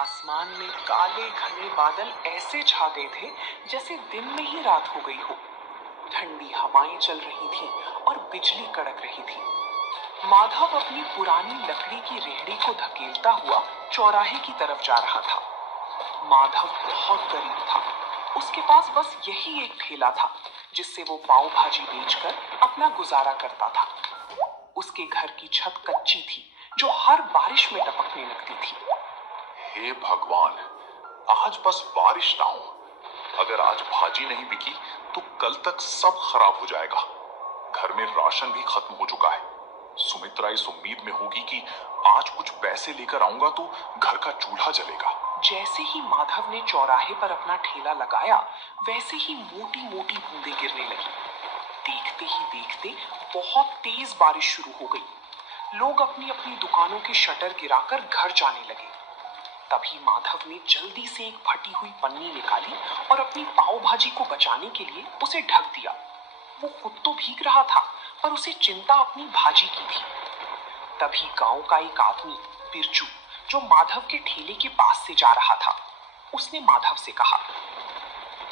आसमान में काले घने बादल ऐसे छा गए थे जैसे दिन में ही रात हो गई हो। ठंडी हवाएं चल रही थीं और बिजली कड़क रही थी। माधव अपनी पुरानी लकड़ी की रेहड़ी को धकेलता हुआ चौराहे की तरफ जा रहा था। माधव बहुत गरीब था। उसके पास बस यही एक ठेला था जिससे वो पाव भाजी बेचकर अपना गुजारा करता था। उसके घर की छत कच्ची थी जो हर बारिश में टपकने लगती थी। हे भगवान, आज बस बारिश ना हो। अगर आज भाजी नहीं बिकी तो कल तक सब खराब हो जाएगा। घर में राशन भी खत्म हो चुका है। सुमित्रा इस उम्मीद में होगी कि आज कुछ पैसे लेकर आऊंगा तो घर का चूल्हा जलेगा। जैसे ही माधव ने चौराहे पर अपना ठेला लगाया, वैसे ही मोटी मोटी बूंदें गिरने लगी। देखते ही देखते बहुत तेज बारिश शुरू हो गई। लोग अपनी अपनी दुकानों के शटर गिराकर घर जाने लगे। तभी माधव ने जल्दी से एक फटी हुई पन्नी निकाली और अपनी पाव भाजी को बचाने के लिए उसे ढक दिया। वो खुद तो भीग रहा था, पर उसे चिंता अपनी भाजी की थी। तभी गांव का एक आदमी बिरजू, जो माधव के ठेले के पास से जा रहा था, उसने माधव से कहा,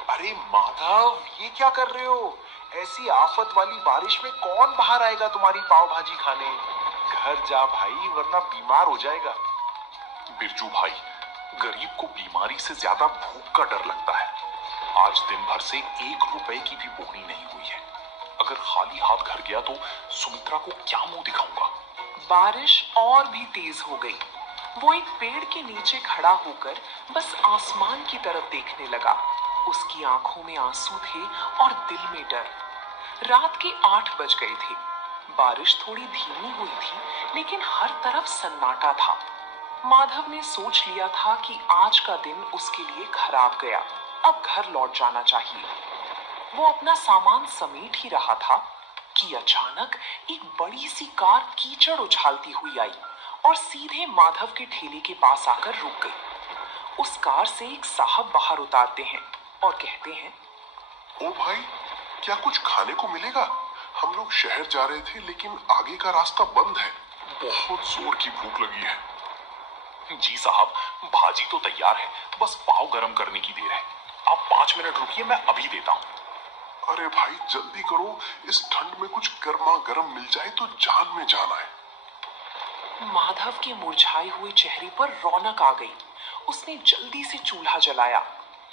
अरे माधव, ये क्या कर रहे हो? ऐसी आफत वाली बारिश में कौन बाहर आएगा तुम्हारी पाव भाजी खाने? घर जा भाई, वरना बीमार हो जाएगा। बिरजू भाई, गरीब को बीमारी से ज्यादा भूख का डर लगता है। आज दिन भर से 1 रुपए की भी बोनी नहीं हुई है। अगर खाली हाथ घर गया तो सुमित्रा को क्या मुंह दिखाऊंगा। बारिश और भी तेज हो गई। वो एक पेड़ के नीचे खड़ा होकर बस आसमान की तरफ देखने लगा। उसकी आंखों में आंसू थे और दिल में डर। रात के 8 बज गए थे। बारिश थोड़ी धीमी हुई थी, लेकिन हर तरफ सन्नाटा था। माधव ने सोच लिया था कि आज का दिन उसके लिए खराब गया। अब घर लौट जाना चाहिए। वो अपना सामान समेट ही रहा था कि अचानक एक बड़ी सी कार कीचड़ उछालती हुई आई और सीधे माधव के ठेले के पास आकर रुक गई। उस कार से एक साहब बाहर उतारते हैं और कहते हैं, ओ भाई, क्या कुछ खाने को मिलेगा? हम लोग शहर जा रहे थे लेकिन आगे का रास्ता बंद है। बहुत जोर की भूख लगी है। जी साहब, भाजी तो तैयार है, बस पाव गरम करने की देर है। आप 5 मिनट रुकिए, मैं अभी देता हूँ। अरे भाई जल्दी करो, इस ठंड में कुछ गर्मा गर्म मिल जाए तो जान में जान आए। माधव के मुरझाए हुए चेहरे पर रौनक आ गई। उसने जल्दी से चूल्हा जलाया।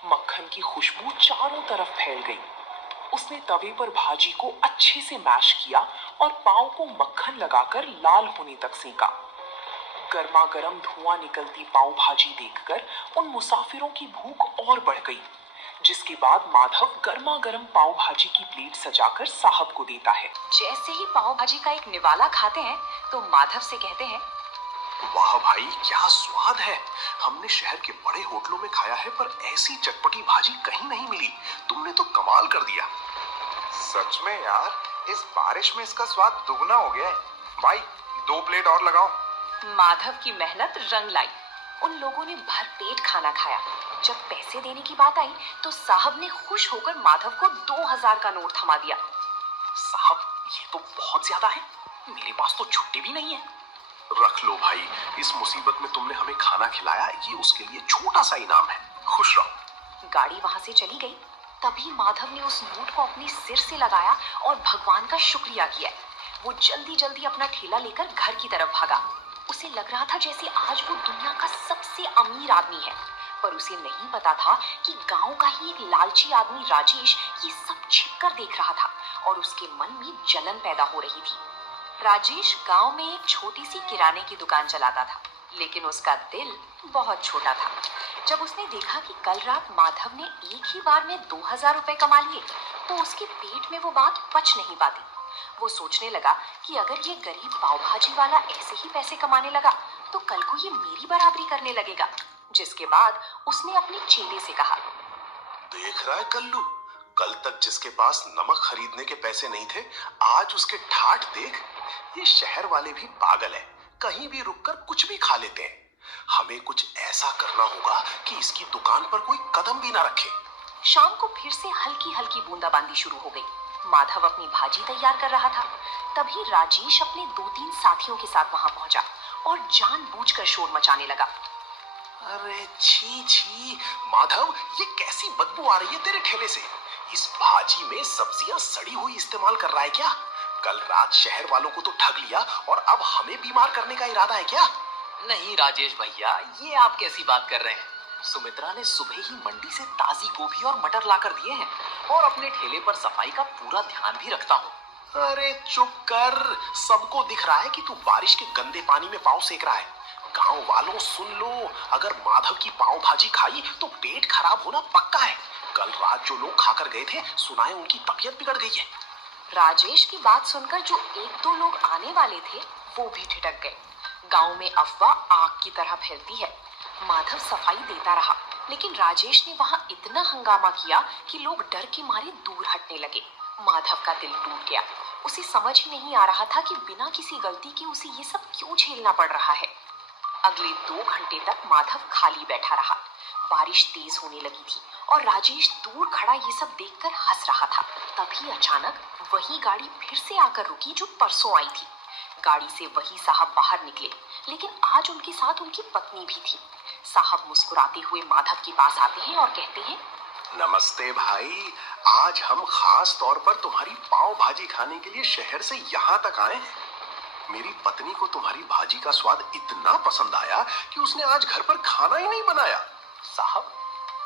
मक्खन की खुशबू चारों तरफ फैल गई। उसने तवे पर भाजी को अच्छे से मैश किया और पाव को मक्खन लगाकर लाल होने तक सेका। गर्मा गर्म धुआं निकलती पाव भाजी देखकर उन मुसाफिरों की भूख और बढ़ गई। जिसके बाद माधव गर्मा गर्म पाव भाजी की प्लेट सजाकर साहब को देता है। जैसे ही पाव भाजी का एक निवाला खाते हैं तो माधव से कहते हैं, वाह भाई, क्या स्वाद है। हमने शहर के बड़े होटलों में खाया है, पर ऐसी चटपटी भाजी कहीं नहीं मिली। तुमने तो कमाल कर दिया। सच में यार, इस बारिश में इसका स्वाद दुगना हो गया है। भाई 2 प्लेट और लगाओ। माधव की मेहनत रंग लाई। उन लोगों ने भरपेट खाना खाया। जब पैसे देने की बात आई तो साहब ने खुश होकर माधव को 2000 का नोट थमा दिया। साहब, ये तो बहुत ज्यादा है। मेरे पास तो छुट्टी भी नहीं है। रख लो भाई, इस मुसीबत में तुमने हमें खाना खिलाया, ये उसके लिए छोटा सा इनाम है। खुश रहो। गाड़ी वहां से चली गई। तभी माधव ने उस नोट को अपने सिर से लगाया और भगवान का शुक्रिया किया। वो जल्दी जल्दी अपना ठेला लेकर घर की तरफ भागा। उसे लग रहा था जैसे आज वो दुनिया का सबसे अमीर आदमी है, पर उसे नहीं पता था कि गांव का ही एक लालची आदमी राजेश ये सब छिपकर देख रहा था और उसके मन में जलन पैदा हो रही थी। राजेश गांव में एक छोटी सी किराने की दुकान चलाता था, लेकिन उसका दिल बहुत छोटा था। जब उसने देखा कि कल रात माधव ने एक ही बार में 2000 रुपए कमा लिए, तो उसके पेट में वो बात पच नहीं पाती। वो सोचने लगा कि अगर ये गरीब पाव भाजी वाला ऐसे ही पैसे कमाने लगा तो कल को ये मेरी बराबरी करने लगेगा। जिसके बाद उसने अपने चेले से कहा, देख रहा है कल्लू, कल तक जिसके पास नमक खरीदने के पैसे नहीं थे, आज उसके ठाठ देख। ये शहर वाले भी पागल है, कहीं भी रुककर कुछ भी खा लेते हैं। हमें कुछ ऐसा करना होगा कि इसकी दुकान पर कोई कदम भी ना रखे। शाम को फिर से हल्की हल्की बूंदाबांदी शुरू हो गई। माधव अपनी भाजी तैयार कर रहा था। तभी राजेश अपने 2-3 साथियों के साथ वहां पहुंचा और जानबूझकर शोर मचाने लगा। अरे छी छी, माधव ये कैसी बदबू आ रही है तेरे ठेले से। इस भाजी में सब्जियां सड़ी हुई इस्तेमाल कर रहा है क्या? कल रात शहर वालों को तो ठग लिया और अब हमें बीमार करने का इरादा है क्या? नहीं राजेश भैया, ये आप कैसी बात कर रहे हैं? सुमित्रा ने सुबह ही मंडी से ताजी गोभी और मटर लाकर दिए हैं और अपने ठेले पर सफाई का पूरा ध्यान भी रखता हूँ। अरे चुप कर, सबको दिख रहा है कि तू बारिश के गंदे पानी में पाँव सेक रहा है। गांव वालों सुन लो, अगर माधव की पाव भाजी खाई तो पेट खराब होना पक्का है। कल रात जो लोग खाकर गए थे, सुना है उनकी तबीयत बिगड़ गई है। राजेश की बात सुनकर जो एक दो लोग आने वाले थे वो भी ठिठक गए। गांव में अफवाह आग की तरह फैलती है। माधव सफाई देता रहा, लेकिन राजेश ने वहां इतना हंगामा किया कि लोग डर के मारे दूर हटने लगे। माधव का दिल टूट गया। उसे समझ ही नहीं आ रहा था कि बिना किसी गलती के उसे ये सब क्यों झेलना पड़ रहा है। अगले 2 घंटे तक माधव खाली बैठा रहा। बारिश तेज होने लगी थी और राजेश दूर खड़ा ये सब देखकर हंस रहा था। तभी अचानक वही गाड़ी फिर से आकर रुकी जो परसों आई थी। गाड़ी से वही साहब बाहर निकले, लेकिन आज उनके साथ उनकी पत्नी भी थी। साहब मुस्कुराते हुए माधव के पास आते हैं और कहते हैं, नमस्ते भाई, आज हम खास तौर पर तुम्हारी पाव भाजी खाने के लिए शहर से यहाँ तक आए हैं। मेरी पत्नी को तुम्हारी भाजी का स्वाद इतना पसंद आया कि उसने आज घर पर खाना ही नहीं बनाया। साहब,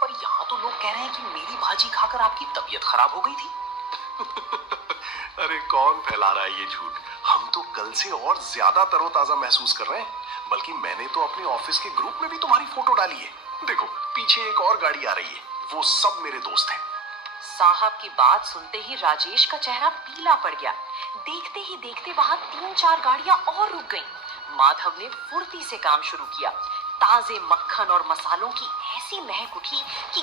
पर यहाँ तो लोग कह रहे हैं कि मेरी भाजी खाकर आपकी तबीयत खराब हो गई थी। अरे कौन फैला रहा है ये झूठ? हम तो कल से और ज्यादा तरोताजा महसूस कर रहे हैं। बल्कि मैंने तो अपने ऑफिस के ग्रुप में भी तुम्हारी फोटो डाली है। देखो पीछे एक और गाड़ी आ रही है, वो सब मेरे दोस्त हैं। साहब की बात सुनते ही राजेश का चेहरा पीला पड़ गया। देखते ही देखते वहां 3-4 गाड़ियां और रुक गईं। माधव ने फुर्ती से काम शुरू किया। ताजे मक्खन और मसालों की ऐसी महक उठी कि